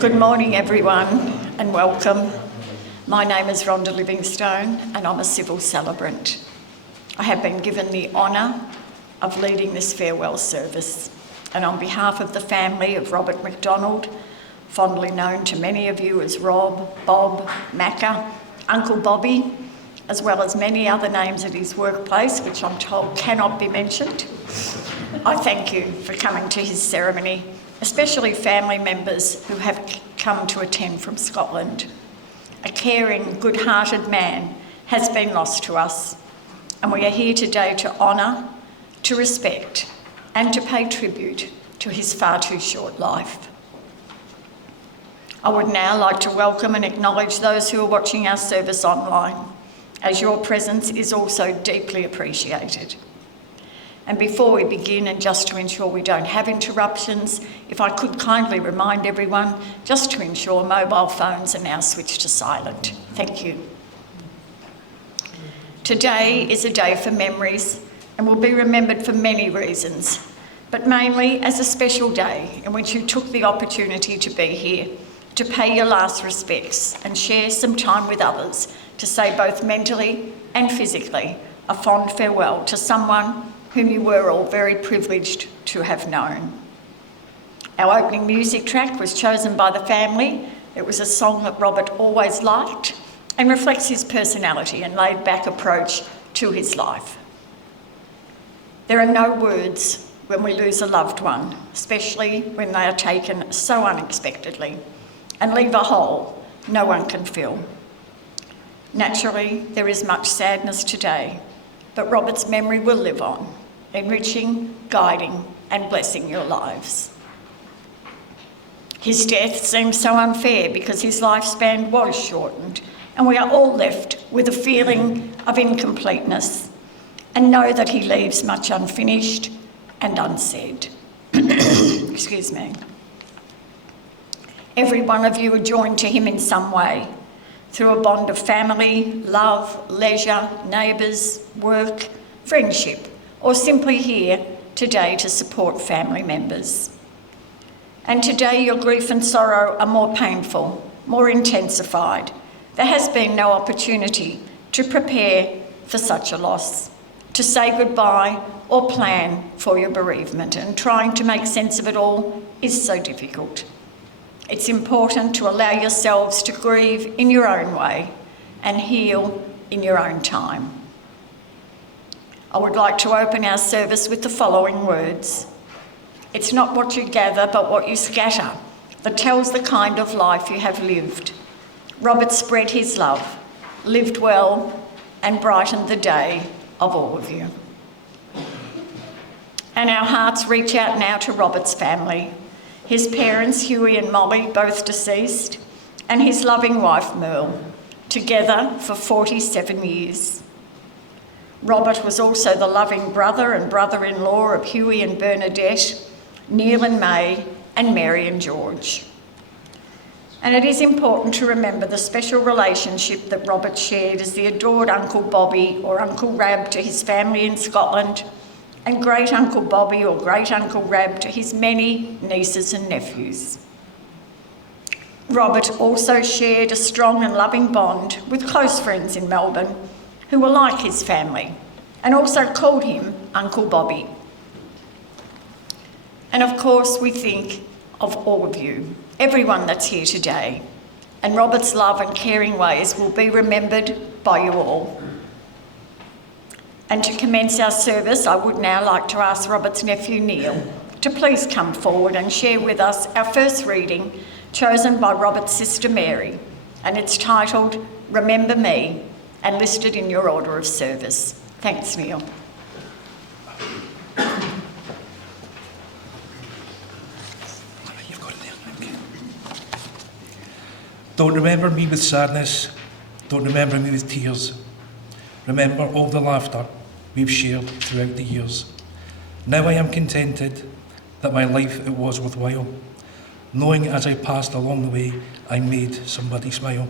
Good morning, everyone, and welcome. My name is Rhonda Livingstone, and I'm a civil celebrant. I have been given the honour of leading this farewell service, and on behalf of the family of Robert MacDonald, fondly known to many of you as Rob, Bob, Macca, Uncle Bobby, as well as many other names at his workplace, which I'm told cannot be mentioned, I thank you for coming to his ceremony, especially family members who have come to attend from Scotland. A caring, good-hearted man has been lost to us, and we are here today to honour, to respect, and to pay tribute to his far too short life. I would now like to welcome and acknowledge those who are watching our service online, as your presence is also deeply appreciated. And before we begin, and just to ensure we don't have interruptions, if I could kindly remind everyone just to ensure mobile phones are now switched to silent. Thank you. Today is a day for memories and will be remembered for many reasons, but mainly as a special day in which you took the opportunity to be here, to pay your last respects and share some time with others to say both mentally and physically a fond farewell to someone whom you were all very privileged to have known. Our opening music track was chosen by the family. It was a song that Robert always liked and reflects his personality and laid-back approach to his life. There are no words when we lose a loved one, especially when they are taken so unexpectedly and leave a hole no one can fill. Naturally, there is much sadness today, but Robert's memory will live on, enriching, guiding, and blessing your lives. His death seems so unfair because his lifespan was shortened, and we are all left with a feeling of incompleteness and know that he leaves much unfinished and unsaid. Excuse me. Every one of you are joined to him in some way, through a bond of family, love, leisure, neighbours, work, friendship, or simply here today to support family members. And today your grief and sorrow are more painful, more intensified. There has been no opportunity to prepare for such a loss, to say goodbye or plan for your bereavement, and trying to make sense of it all is so difficult. It's important to allow yourselves to grieve in your own way and heal in your own time. I would like to open our service with the following words. It's not what you gather, but what you scatter that tells the kind of life you have lived. Robert spread his love, lived well, and brightened the day of all of you. And our hearts reach out now to Robert's family, his parents, Hughie and Molly, both deceased, and his loving wife, Merle, together for 47 years. Robert was also the loving brother and brother-in-law of Hughie and Bernadette, Neil and May, and Mary and George. And it is important to remember the special relationship that Robert shared as the adored Uncle Bobby or Uncle Rab to his family in Scotland, and Great Uncle Bobby or Great Uncle Rab to his many nieces and nephews. Robert also shared a strong and loving bond with close friends in Melbourne who were like his family and also called him Uncle Bobby. And of course, we think of all of you, everyone that's here today, and Robert's love and caring ways will be remembered by you all. And to commence our service, I would now like to ask Robert's nephew Neil to please come forward and share with us our first reading, chosen by Robert's sister Mary, and it's titled Remember Me, and listed in your order of service. Thanks, Neil. You've got it there. Okay. Don't remember me with sadness. Don't remember me with tears. Remember all the laughter we've shared throughout the years. Now I am contented that my life it was worthwhile, knowing as I passed along the way I made somebody smile.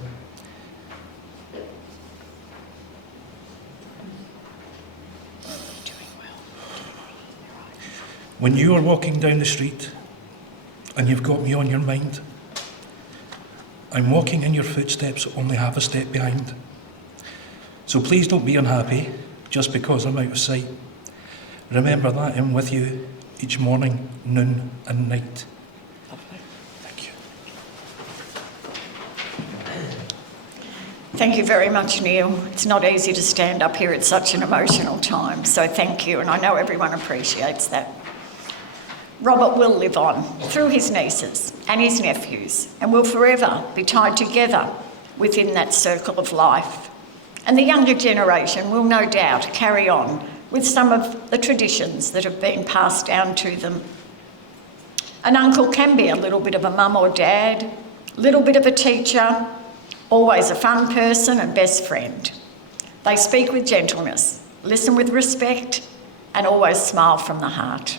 When you are walking down the street and you've got me on your mind, I'm walking in your footsteps, only half a step behind. So please don't be unhappy just because I'm out of sight. Remember that I'm with you each morning, noon and night. Thank you. Thank you very much, Neil. It's not easy to stand up here at such an emotional time, so thank you, and I know everyone appreciates that. Robert will live on through his nieces and his nephews and will forever be tied together within that circle of life. And the younger generation will no doubt carry on with some of the traditions that have been passed down to them. An uncle can be a little bit of a mum or dad, a little bit of a teacher, always a fun person and best friend. They speak with gentleness, listen with respect, and always smile from the heart.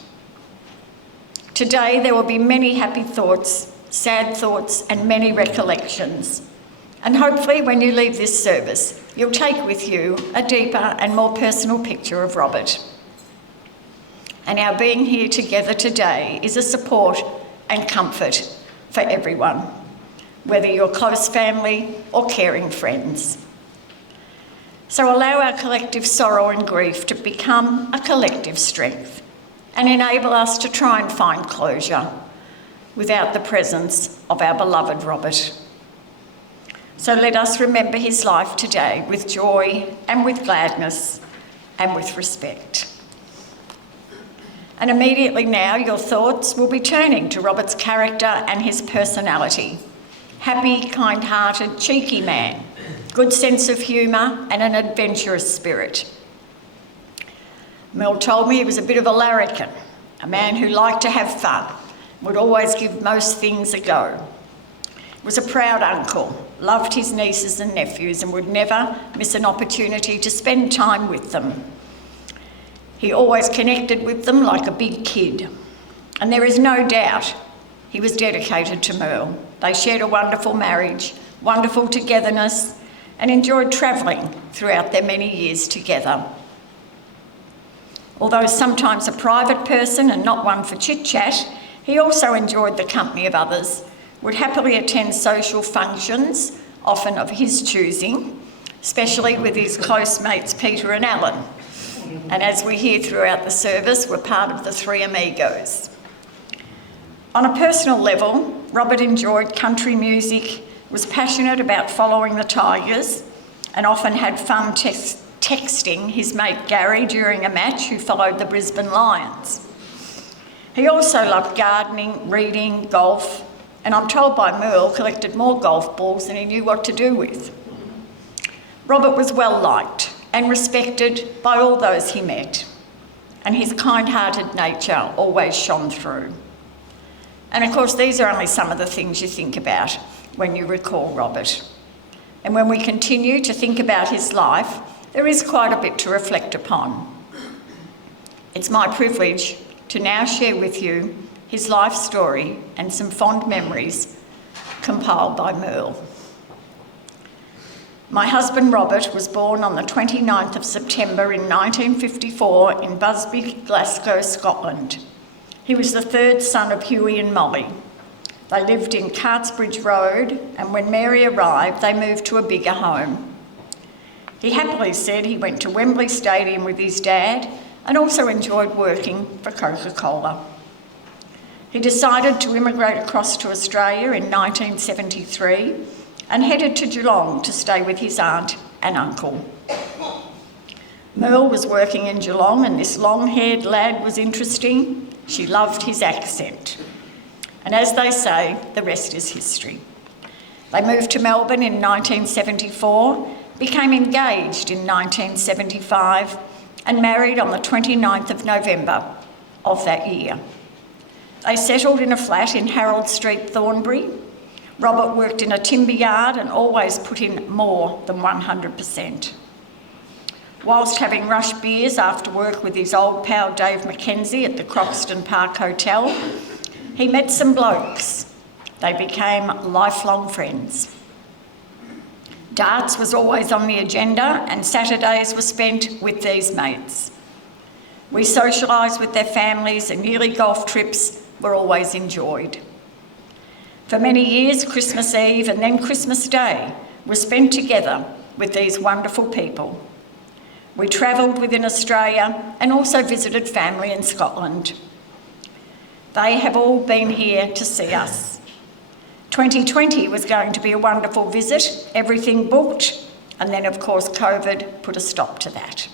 Today there will be many happy thoughts, sad thoughts, and many recollections. And hopefully when you leave this service, you'll take with you a deeper and more personal picture of Robert. And our being here together today is a support and comfort for everyone, whether you're close family or caring friends. So allow our collective sorrow and grief to become a collective strength and enable us to try and find closure without the presence of our beloved Robert. So let us remember his life today with joy and with gladness and with respect. And immediately now your thoughts will be turning to Robert's character and his personality. Happy, kind-hearted, cheeky man, good sense of humour and an adventurous spirit. Mel told me he was a bit of a larrikin, a man who liked to have fun, would always give most things a go. Was a proud uncle, loved his nieces and nephews and would never miss an opportunity to spend time with them. He always connected with them like a big kid. And there is no doubt he was dedicated to Merle. They shared a wonderful marriage, wonderful togetherness, and enjoyed travelling throughout their many years together. Although sometimes a private person and not one for chit-chat, he also enjoyed the company of others, would happily attend social functions, often of his choosing, especially with his close mates Peter and Alan. And as we hear throughout the service, were part of the Three Amigos. On a personal level, Robert enjoyed country music, was passionate about following the Tigers, and often had fun texting his mate Gary during a match who followed the Brisbane Lions. He also loved gardening, reading, golf, and I'm told by Merle collected more golf balls than he knew what to do with. Robert was well liked and respected by all those he met, and his kind-hearted nature always shone through. And of course, these are only some of the things you think about when you recall Robert. And when we continue to think about his life, there is quite a bit to reflect upon. It's my privilege to now share with you his life story and some fond memories compiled by Merle. My husband Robert was born on the 29th of September in 1954 in Busby, Glasgow, Scotland. He was the third son of Hughie and Molly. They lived in Cartsbridge Road, and when Mary arrived, they moved to a bigger home. He happily said he went to Wembley Stadium with his dad and also enjoyed working for Coca-Cola. He decided to immigrate across to Australia in 1973 and headed to Geelong to stay with his aunt and uncle. Merle was working in Geelong, and this long-haired lad was interesting. She loved his accent. And as they say, the rest is history. They moved to Melbourne in 1974, became engaged in 1975, and married on the 29th of November of that year. They settled in a flat in Harold Street, Thornbury. Robert worked in a timber yard and always put in more than 100%. Whilst having rush beers after work with his old pal Dave McKenzie at the Croxton Park Hotel, he met some blokes. They became lifelong friends. Darts was always on the agenda, and Saturdays were spent with these mates. We socialised with their families, and yearly golf trips were always enjoyed. For many years, Christmas Eve and then Christmas Day were spent together with these wonderful people. We travelled within Australia and also visited family in Scotland. They have all been here to see us. 2020 was going to be a wonderful visit, everything booked, and then of course COVID put a stop to that.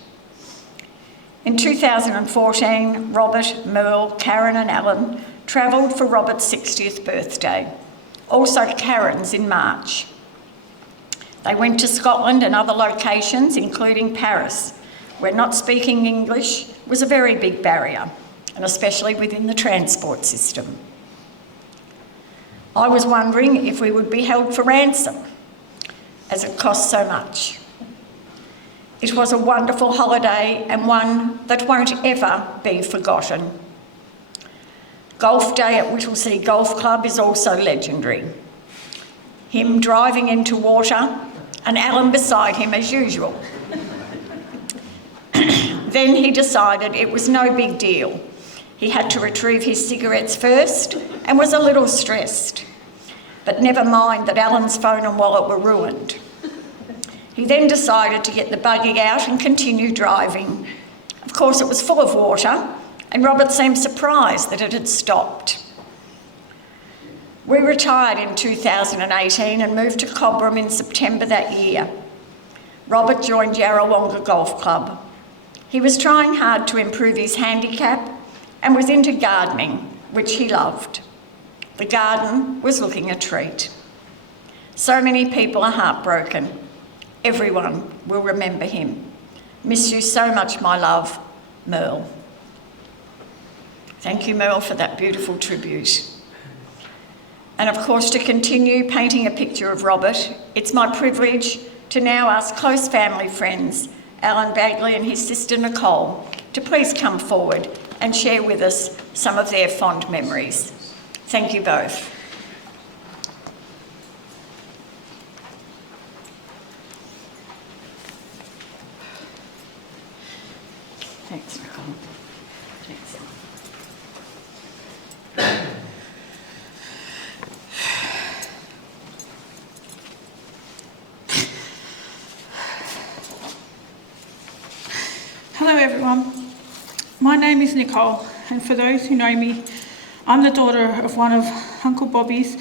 In 2014, Robert, Merle, Karen and Alan travelled for Robert's 60th birthday, also Karen's in March. They went to Scotland and other locations, including Paris, where not speaking English was a very big barrier, and especially within the transport system. I was wondering if we would be held for ransom, as it cost so much. It was a wonderful holiday and one that won't ever be forgotten. Golf day at Whittlesea Golf Club is also legendary. Him driving into water and Alan beside him as usual. Then he decided it was no big deal. He had to retrieve his cigarettes first and was a little stressed. But never mind that Alan's phone and wallet were ruined. He then decided to get the buggy out and continue driving. Of course, it was full of water, and Robert seemed surprised that it had stopped. We retired in 2018 and moved to Cobram in September that year. Robert joined Yarrawonga Golf Club. He was trying hard to improve his handicap and was into gardening, which he loved. The garden was looking a treat. So many people are heartbroken. Everyone will remember him. Miss you so much, my love, Merle. Thank you, Merle, for that beautiful tribute. And of course, to continue painting a picture of Robert, it's my privilege to now ask close family friends, Alan Bagley and his sister Nicole, to please come forward and share with us some of their fond memories. Thank you both. Thanks, Nicole. Thanks. Hello everyone, my name is Nicole, and for those who know me, I'm the daughter of one of Uncle Bobby's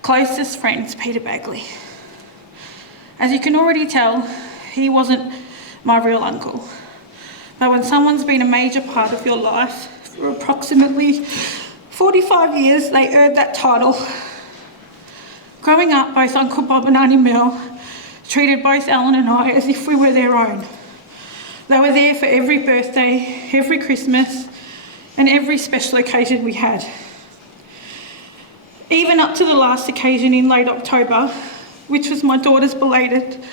closest friends, Peter Bagley. As you can already tell, he wasn't my real uncle, but when someone's been a major part of your life for approximately 45 years, they earned that title. Growing up, both Uncle Bob and Auntie Mel treated both Alan and I as if we were their own. They were there for every birthday, every Christmas, and every special occasion we had. Even up to the last occasion in late October, which was my daughter's belated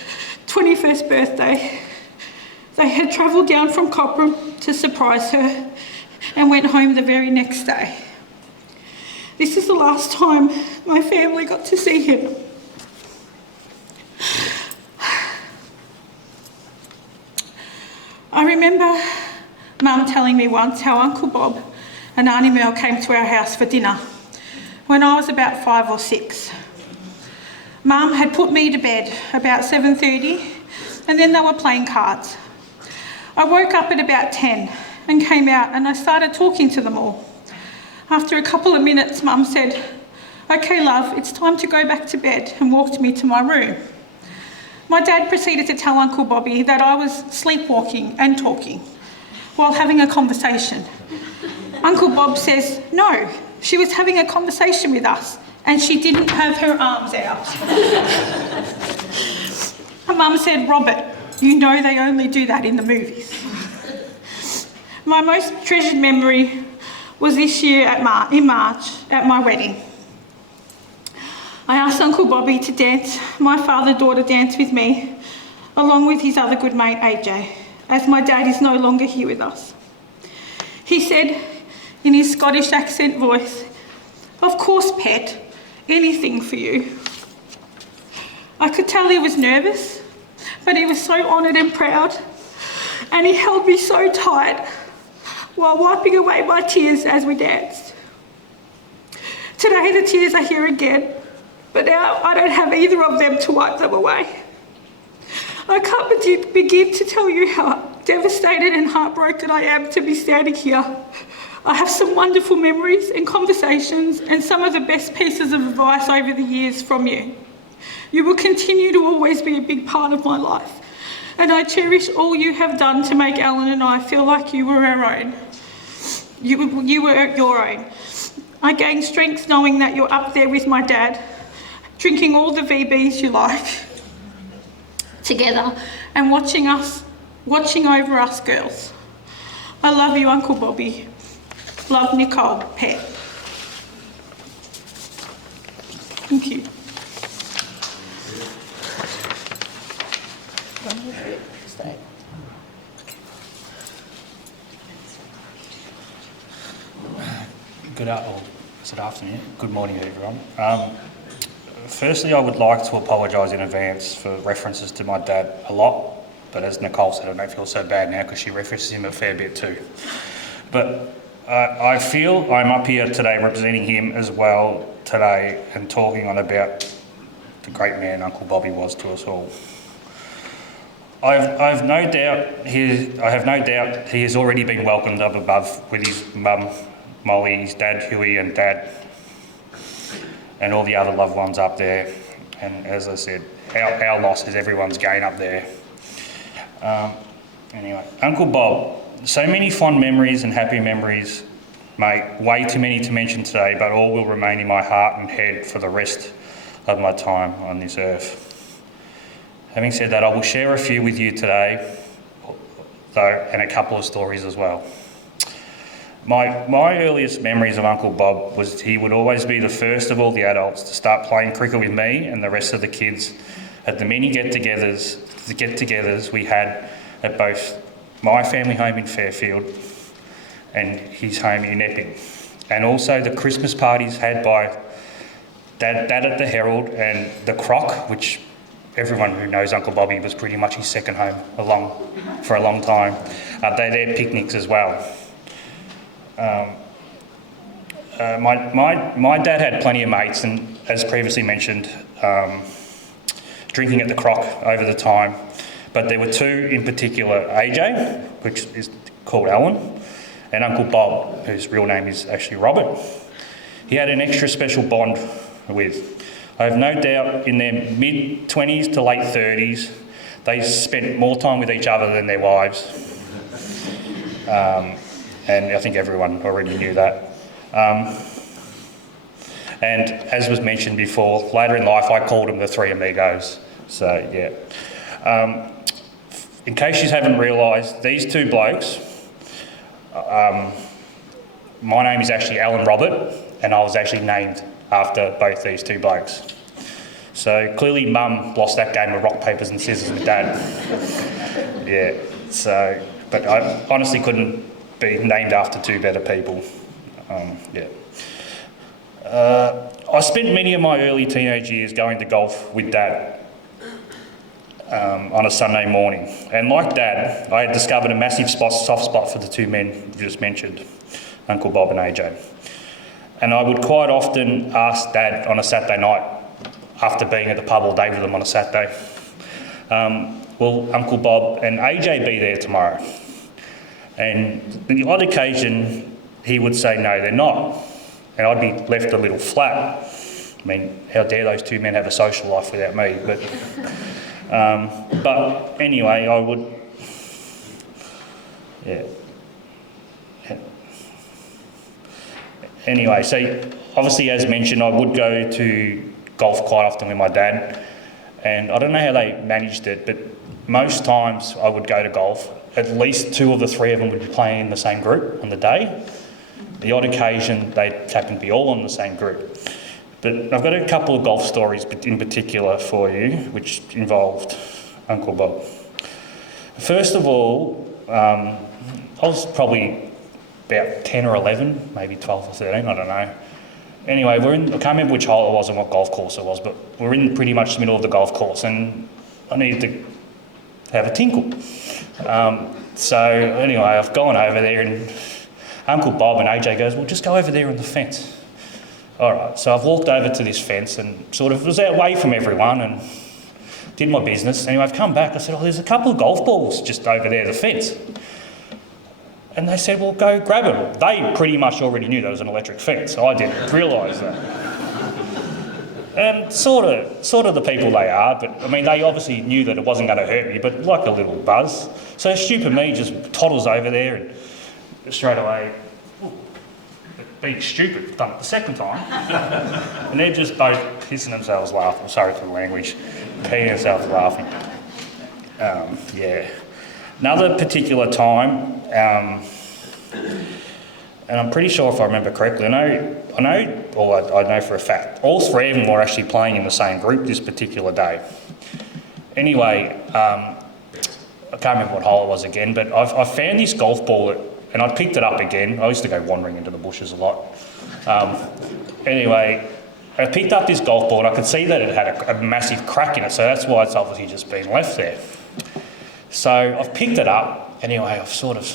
21st birthday, they had travelled down from Cobram to surprise her and went home the very next day. This is the last time my family got to see him. I remember Mum telling me once how Uncle Bob and Auntie Mel came to our house for dinner when I was about 5 or 6. Mum had put me to bed about 7:30 and then they were playing cards. I woke up at about 10 and came out and I started talking to them all. After a couple of minutes, Mum said, "Okay, love, it's time to go back to bed," and walked me to my room. My dad proceeded to tell Uncle Bobby that I was sleepwalking and talking while having a conversation. Uncle Bob says, "No, she was having a conversation with us and she didn't have her arms out." And Mum said, "Robert, you know they only do that in the movies." My most treasured memory was this year in March at my wedding. I asked Uncle Bobby to dance my father-daughter dance with me, along with his other good mate AJ, as my dad is no longer here with us. He said in his Scottish accent voice, "Of course, pet, anything for you." I could tell he was nervous, but he was so honoured and proud, and he held me so tight while wiping away my tears as we danced. Today the tears are here again, but now I don't have either of them to wipe them away. I can't begin to tell you how devastated and heartbroken I am to be standing here. I have some wonderful memories and conversations and some of the best pieces of advice over the years from you. You will continue to always be a big part of my life, and I cherish all you have done to make Alan and I feel like you were our own. You were your own. I gain strength knowing that you're up there with my dad, drinking all the VBs you like together and watching over us girls. I love you, Uncle Bobby. Love, Nicole, Pet. Thank you. Good afternoon. Good morning, everyone. Firstly, I would like to apologise in advance for references to my dad a lot, but as Nicole said, I don't feel so bad now because she references him a fair bit too. But I feel I'm up here today representing him as well today and talking on about the great man Uncle Bobby was to us all. I have no doubt he has already been welcomed up above with his mum Molly, his dad Huey and Dad and all the other loved ones up there. And as I said, our loss is everyone's gain up there. Anyway, Uncle Bob, so many fond memories and happy memories, mate, way too many to mention today, but all will remain in my heart and head for the rest of my time on this earth. Having said that, I will share a few with you today, though, and a couple of stories as well. My earliest memories of Uncle Bob was he would always be the first of all the adults to start playing cricket with me and the rest of the kids at the many get-togethers we had at both my family home in Fairfield and his home in Epping, and also the Christmas parties had by Dad at the Herald and the Croc, which everyone who knows Uncle Bobby was pretty much his second home for a long time. They're their picnics as well. My dad had plenty of mates, and as previously mentioned, drinking at the Croc over the time. But there were two in particular, AJ, which is called Alan, and Uncle Bob, whose real name is actually Robert. He had an extra special bond with. I have no doubt in their mid-20s to late 30s, they spent more time with each other than their wives. And I think everyone already knew that. And as was mentioned before, later in life I called them the Three Amigos. So, yeah. In case you haven't realised, these two blokes, my name is actually Alan Robert, and I was actually named after both these two blokes. So clearly Mum lost that game of rock, paper and scissors with Dad. Yeah, so, but I honestly couldn't be named after two better people. Yeah. I spent many of my early teenage years going to golf with Dad on a Sunday morning. And like Dad, I had discovered a massive soft spot for the two men you just mentioned, Uncle Bob and AJ. And I would quite often ask Dad on a Saturday night, after being at the pub all day with them on a Saturday, will Uncle Bob and AJ be there tomorrow? And on the odd occasion, he would say, no, they're not. And I'd be left a little flat. I mean, how dare those two men have a social life without me? But anyway, I would, yeah. Anyway, so obviously, as mentioned, I would go to golf quite often with my dad. And I don't know how they managed it, but most times I would go to golf. At least two of the three of them would be playing in the same group on the day. The odd occasion, they'd happen to be all on the same group. But I've got a couple of golf stories in particular for you, which involved Uncle Bob. First of all, I was probably about 10 or 11, maybe 12 or 13, I don't know. Anyway, I can't remember which hole it was and what golf course it was, but we're in pretty much the middle of the golf course and I needed to have a tinkle. So anyway, I've gone over there and Uncle Bob and AJ goes, well, just go over there on the fence. All right, so I've walked over to this fence and sort of was away from everyone and did my business. Anyway, I've come back. I said, oh, there's a couple of golf balls just over there, the fence. And they said, well, go grab them. They pretty much already knew that it was an electric fence. I didn't realise that. And sort of the people they are, but I mean, they obviously knew that it wasn't going to hurt me, but like a little buzz. So stupid me just toddles over there and straight away, being stupid, done it the second time. And they're just both pissing themselves laughing. Sorry for the language, peeing themselves laughing. Yeah. Another particular time, and I'm pretty sure if I remember correctly, I know for a fact, all three of them were actually playing in the same group this particular day. Anyway, I can't remember what hole it was again, but I found this golf ball and I picked it up again. I used to go wandering into the bushes a lot. Anyway, I picked up this golf ball and I could see that it had a massive crack in it, so that's why it's obviously just been left there. So I've picked it up. Anyway, I've sort of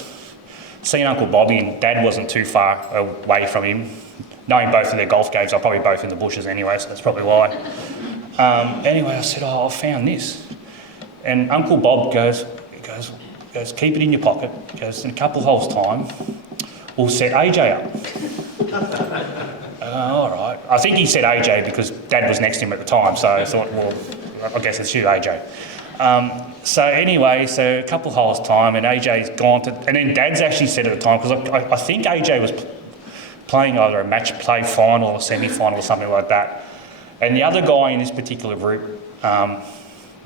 seen Uncle Bobby and Dad wasn't too far away from him. Knowing both of their golf games, they're probably both in the bushes anyway, so that's probably why. Anyway, I said, oh, I found this. And Uncle Bob goes, keep it in your pocket. He goes, in a couple of holes' time, we'll set AJ up. All right. I think he said AJ because Dad was next to him at the time, so I thought, well, I guess it's you, AJ. So anyway, so a couple of holes' time, and AJ's gone to... And then Dad's actually said at the time, because I think AJ was playing either a match play final or semi-final or something like that. And the other guy in this particular group,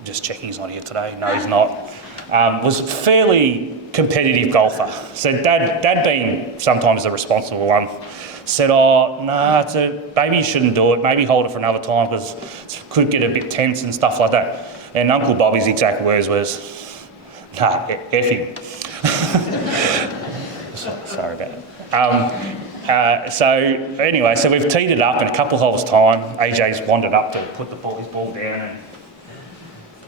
just checking he's not here today, no he's not, was a fairly competitive golfer. So Dad being sometimes the responsible one, said, oh, nah, maybe you shouldn't do it, maybe hold it for another time because it could get a bit tense and stuff like that. And Uncle Bobby's exact words was, nah, F him. Sorry about that. So anyway, so we've teed it up in a couple of holes' time. AJ's wandered up to put his ball down, and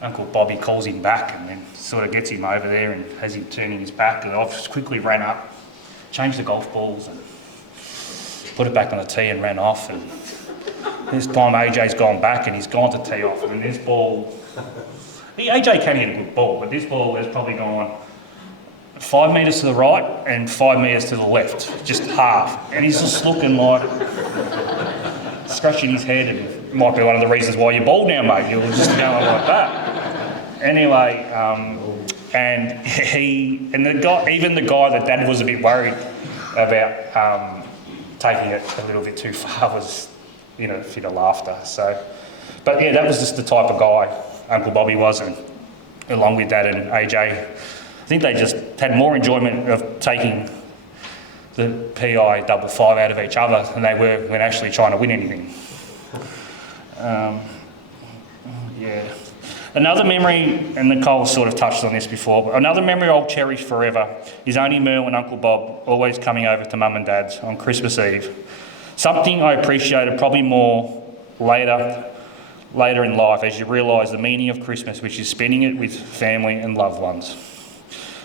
Uncle Bobby calls him back and then sort of gets him over there, and has him turning his back, and I've just quickly ran up, changed the golf balls and put it back on the tee and ran off. And this time AJ's gone back and he's gone to tee off, and this ball, AJ can hit a good ball, but this ball has probably gone 5 metres to the right and 5 metres to the left, just half. And he's just looking like, scratching his head, and it might be one of the reasons why you're bald now, mate. You're just going like that. Anyway, and the guy that Dad was a bit worried about taking it a little bit too far was in a fit of laughter. So, but yeah, that was just the type of guy Uncle Bobby was, and along with Dad and AJ, I think they just had more enjoyment of taking the PI double five out of each other than they were when actually trying to win anything. Yeah. Another memory, and Nicole sort of touched on this before, but another memory I'll cherish forever is Auntie Merle and Uncle Bob always coming over to Mum and Dad's on Christmas Eve. Something I appreciated probably more later in life as you realise the meaning of Christmas, which is spending it with family and loved ones.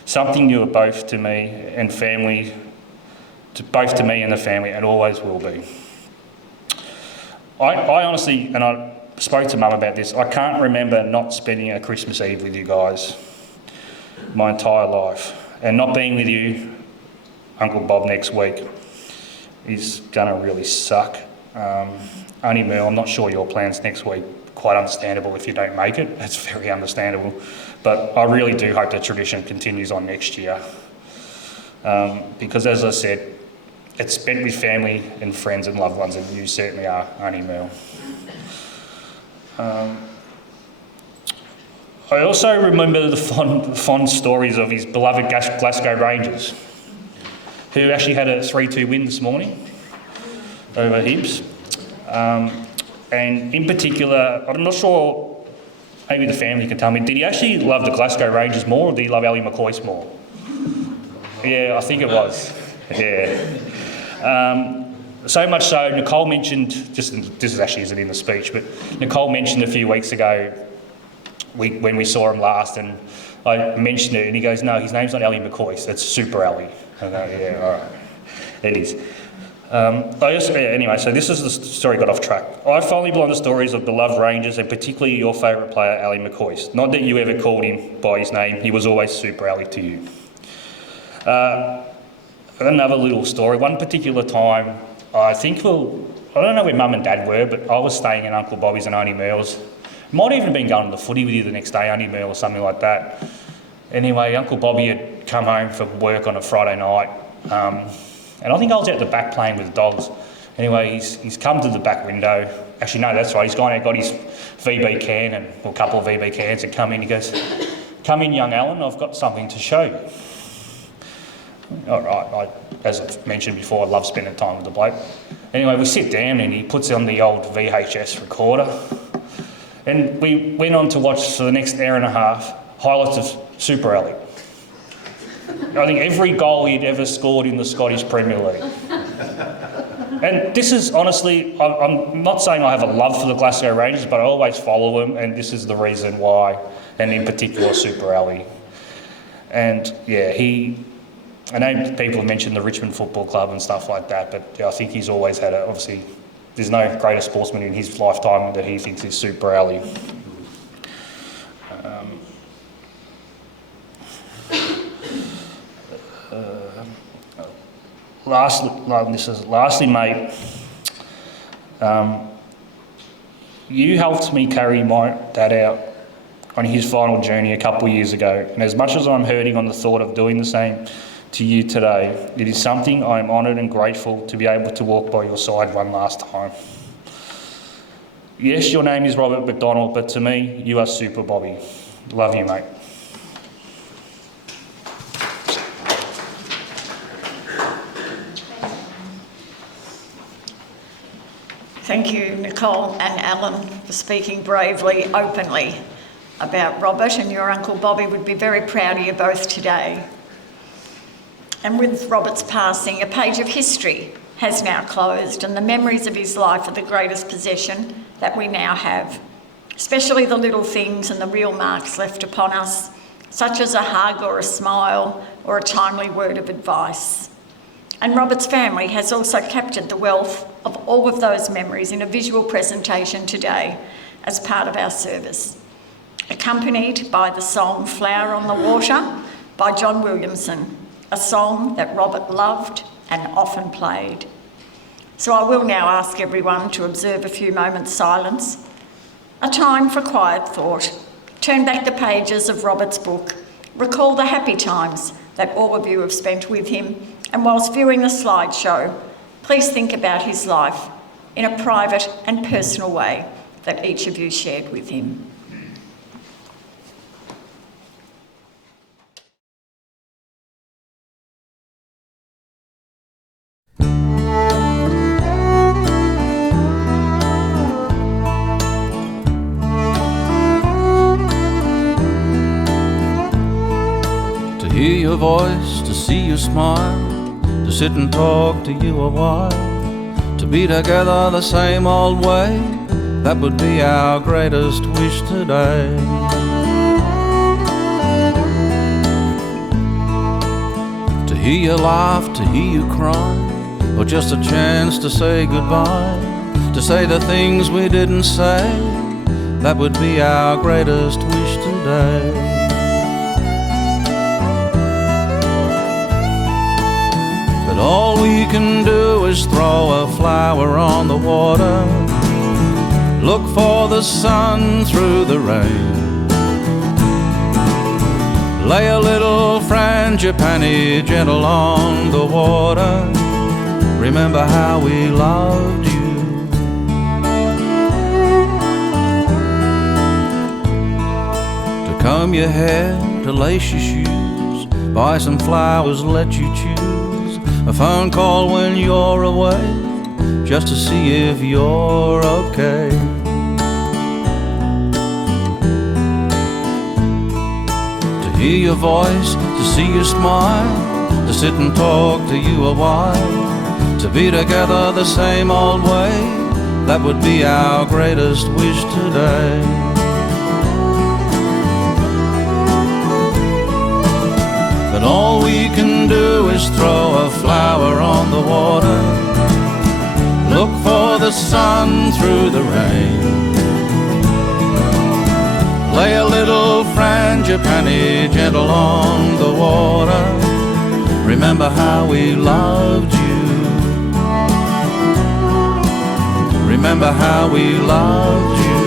Something new both to me and the family, and always will be. I honestly, and I spoke to Mum about this, I can't remember not spending a Christmas Eve with you guys my entire life. And not being with you, Uncle Bob, next week is going to really suck. Auntie Merle, I'm not sure your plans next week. Quite understandable if you don't make it. It's very understandable. But I really do hope the tradition continues on next year. Because as I said, it's spent with family and friends and loved ones, and you certainly are, Auntie Merle. I also remember the fond stories of his beloved Glasgow Rangers, who actually had a 3-2 win this morning over Hibs. And in particular, I'm not sure, maybe the family can tell me, did he actually love the Glasgow Rangers more, or did he love Ali McCoist more? Yeah, I think it was. Yeah. So much so, Nicole mentioned, this actually isn't in the speech, but Nicole mentioned a few weeks ago when we saw him last, and I mentioned it, and he goes, no, his name's not Ali McCoist, it's Super Ali. I go, yeah, all right, it is. Anyway, so this is the story got off track. I fondly belong to stories of beloved Rangers and particularly your favourite player, Ali McCoist. Not that you ever called him by his name, he was always Super Ali to you. Another little story. One particular time, I don't know where Mum and Dad were, but I was staying in Uncle Bobby's and Auntie Merle's. Might even been going to the footy with you the next day, Auntie Merle or something like that. Anyway, Uncle Bobby had come home from work on a Friday night, and I think I was out the back playing with the dogs. Anyway, he's come to the back window. Actually, no, that's right. He's gone out, got his VB can and a couple of VB cans and come in. He goes, "Come in, young Alan, I've got something to show you." All right, as I've mentioned before, I love spending time with the bloke. Anyway, we sit down and he puts on the old VHS recorder. And we went on to watch for the next hour and a half highlights of Super Ali. I think every goal he'd ever scored in the Scottish Premier League. And this is honestly, I'm not saying I have a love for the Glasgow Rangers, but I always follow them, and this is the reason why, and in particular Super Ali. And yeah, I know people have mentioned the Richmond Football Club and stuff like that, but yeah, I think he's always had obviously, there's no greater sportsman in his lifetime that he thinks is Super Ali. Lastly, mate, you helped me carry my dad out on his final journey a couple of years ago, and as much as I'm hurting on the thought of doing the same to you today, it is something I am honoured and grateful to be able to walk by your side one last time. Yes, your name is Robert MacDonald, but to me, you are Super Bobby. Love you, mate. Thank you, Nicole and Alan, for speaking bravely, openly about Robert, and your Uncle Bobby would be very proud of you both today. And with Robert's passing, a page of history has now closed, and the memories of his life are the greatest possession that we now have, especially the little things and the real marks left upon us, such as a hug or a smile or a timely word of advice. And Robert's family has also captured the wealth of all of those memories in a visual presentation today as part of our service, accompanied by the song "Flower on the Water" by John Williamson, a song that Robert loved and often played. So I will now ask everyone to observe a few moments' silence, a time for quiet thought. Turn back the pages of Robert's book, recall the happy times that all of you have spent with him, and whilst viewing the slideshow, please think about his life in a private and personal way that each of you shared with him. To hear your voice, to see you smile, to sit and talk to you a while, to be together the same old way, that would be our greatest wish today. To hear you laugh, to hear you cry, or just a chance to say goodbye, to say the things we didn't say, that would be our greatest wish today. But all we can do is throw a flower on the water, look for the sun through the rain, lay a little frangipani gentle on the water, remember how we loved you. To comb your hair, to lace your shoes, buy some flowers, let you choose, a phone call when you're away, just to see if you're okay. To hear your voice, to see you smile, to sit and talk to you a while, to be together the same old way, that would be our greatest wish today. But all we can do is throw a flower on the water, look for the sun through the rain. Lay a little frangipani gentle on the water. Remember how we loved you. Remember how we loved you.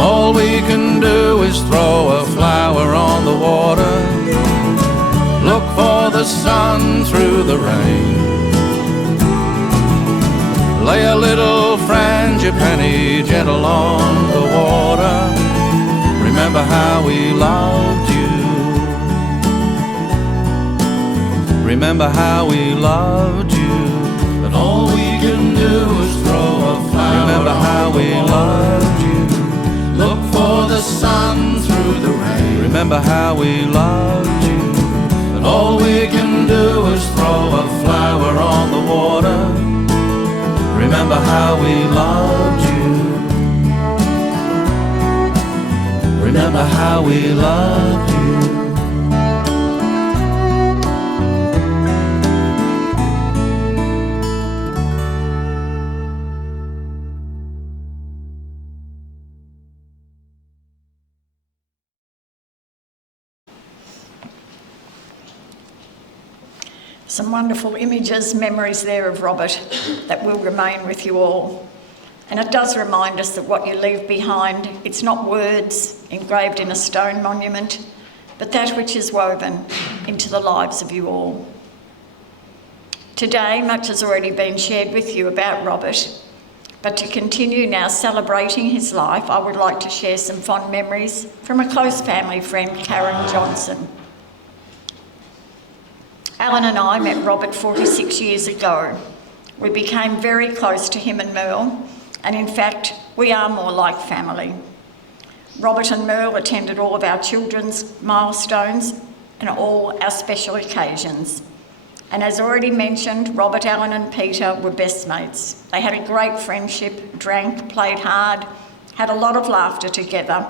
All we can do is throw a flower on the water. Look for the sun through the rain. Lay a little frangipani gentle on the water. Remember how we loved you. Remember how we loved you. But all we can do is throw a flower. Remember how we loved you. Look for the sun through the rain. Remember how we loved you. But all we can do is throw a flower on the water. Remember how we loved you. Remember how we loved you. Some wonderful images, memories there of Robert that will remain with you all. And it does remind us that what you leave behind, it's not words engraved in a stone monument, but that which is woven into the lives of you all. Today, much has already been shared with you about Robert, but to continue now celebrating his life, I would like to share some fond memories from a close family friend, Karen Johnson. Alan and I met Robert 46 years ago. We became very close to him and Merle, and in fact, we are more like family. Robert and Merle attended all of our children's milestones and all our special occasions. And as already mentioned, Robert, Alan and Peter were best mates. They had a great friendship, drank, played hard, had a lot of laughter together,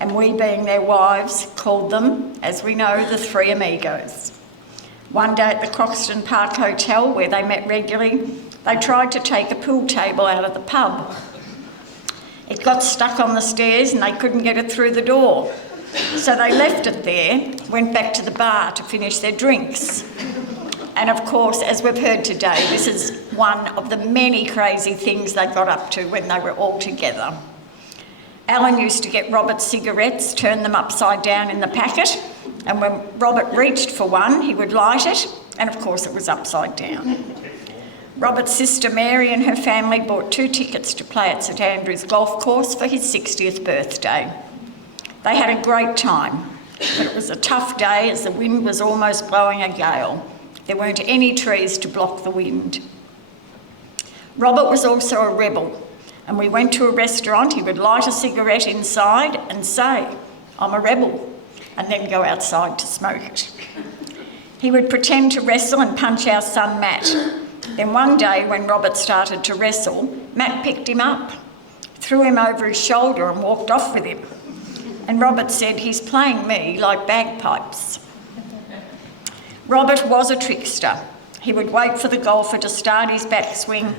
and we, being their wives, called them, as we know, the Three Amigos. One day at the Croxton Park Hotel, where they met regularly, they tried to take a pool table out of the pub. It got stuck on the stairs and they couldn't get it through the door. So they left it there, went back to the bar to finish their drinks. And of course, as we've heard today, this is one of the many crazy things they got up to when they were all together. Alan used to get Robert cigarettes, turn them upside down in the packet, and when Robert reached for one, he would light it, and of course it was upside down. Robert's sister Mary and her family bought 2 tickets to play at St Andrew's Golf Course for his 60th birthday. They had a great time, but it was a tough day as the wind was almost blowing a gale. There weren't any trees to block the wind. Robert was also a rebel, and we went to a restaurant. He would light a cigarette inside and say, "I'm a rebel," and then go outside to smoke it. He would pretend to wrestle and punch our son Matt. Then one day when Robert started to wrestle, Matt picked him up, threw him over his shoulder and walked off with him. And Robert said, "He's playing me like bagpipes." Robert was a trickster. He would wait for the golfer to start his backswing,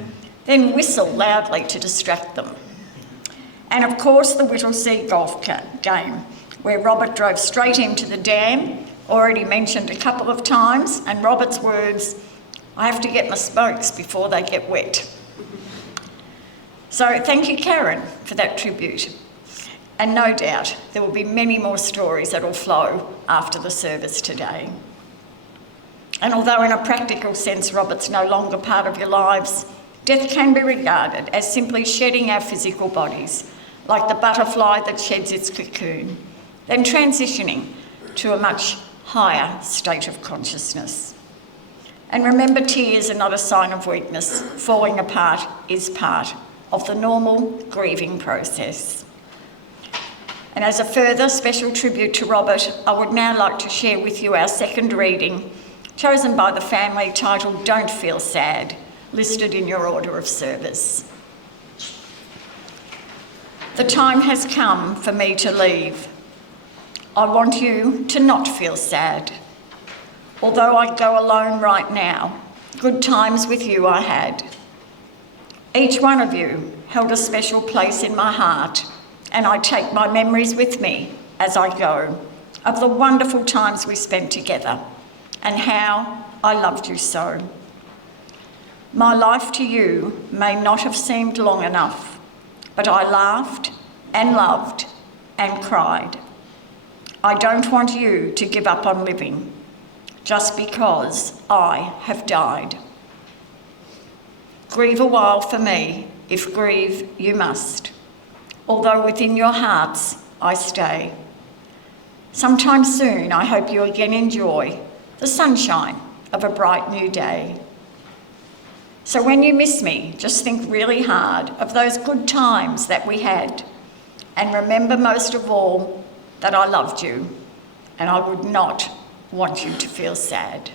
then whistle loudly to distract them. And of course the Whittlesea golf game, where Robert drove straight into the dam, already mentioned a couple of times, and Robert's words, "I have to get my spokes before they get wet." So thank you, Karen, for that tribute. And no doubt there will be many more stories that will flow after the service today. And although in a practical sense Robert's no longer part of your lives, death can be regarded as simply shedding our physical bodies, like the butterfly that sheds its cocoon, then transitioning to a much higher state of consciousness. And remember, tears are not a sign of weakness. Falling apart is part of the normal grieving process. And as a further special tribute to Robert, I would now like to share with you our second reading, chosen by the family, titled "Don't Feel Sad," listed in your order of service. The time has come for me to leave. I want you to not feel sad. Although I go alone right now, good times with you I had. Each one of you held a special place in my heart, and I take my memories with me as I go of the wonderful times we spent together and how I loved you so. My life to you may not have seemed long enough, but I laughed and loved and cried. I don't want you to give up on living just because I have died. Grieve a while for me, if grieve you must, although within your hearts I stay. Sometime soon I hope you again enjoy the sunshine of a bright new day. So when you miss me, just think really hard of those good times that we had, and remember most of all that I loved you and I would not want you to feel sad.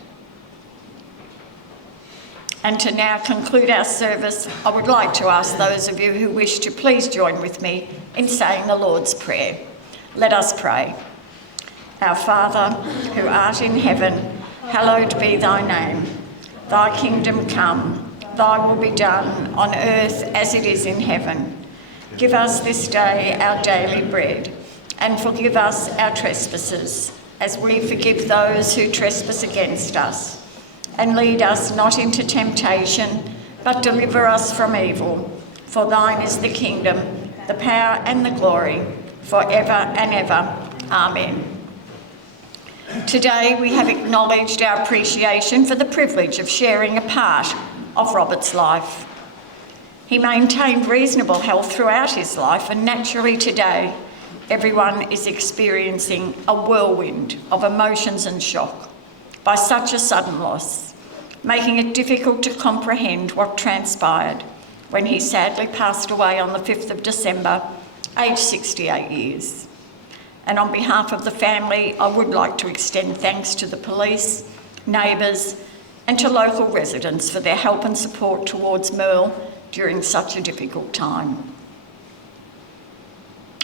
And to now conclude our service, I would like to ask those of you who wish to please join with me in saying the Lord's Prayer. Let us pray. Our Father, who art in heaven, hallowed be thy name. Thy kingdom come, thy will be done on earth as it is in heaven. Give us this day our daily bread, and forgive us our trespasses, as we forgive those who trespass against us. And lead us not into temptation, but deliver us from evil. For thine is the kingdom, the power and the glory, forever and ever. Amen. Today we have acknowledged our appreciation for the privilege of sharing a part of Robert's life. He maintained reasonable health throughout his life, and naturally today everyone is experiencing a whirlwind of emotions and shock by such a sudden loss, making it difficult to comprehend what transpired when he sadly passed away on the 5th of December, aged 68 years. And on behalf of the family, I would like to extend thanks to the police, neighbours, and to local residents for their help and support towards Merle during such a difficult time.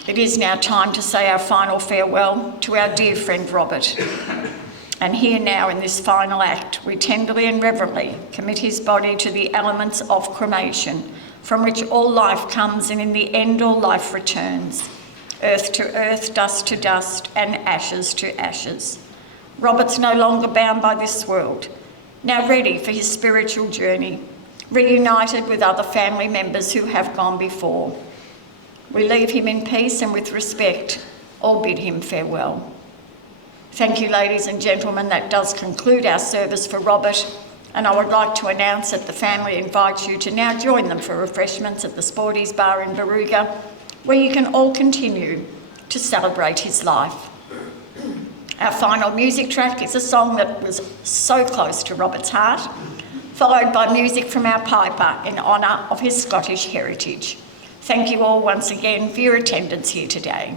It is now time to say our final farewell to our dear friend Robert. And here now in this final act, we tenderly and reverently commit his body to the elements of cremation, from which all life comes and in the end all life returns. Earth to earth, dust to dust, and ashes to ashes. Robert's no longer bound by this world, now ready for his spiritual journey, reunited with other family members who have gone before. We leave him in peace and with respect, all bid him farewell. Thank you, ladies and gentlemen. That does conclude our service for Robert, and I would like to announce that the family invites you to now join them for refreshments at the Sporties Bar in Barooga, where you can all continue to celebrate his life. Our final music track is a song that was so close to Robert's heart, followed by music from our piper in honour of his Scottish heritage. Thank you all once again for your attendance here today.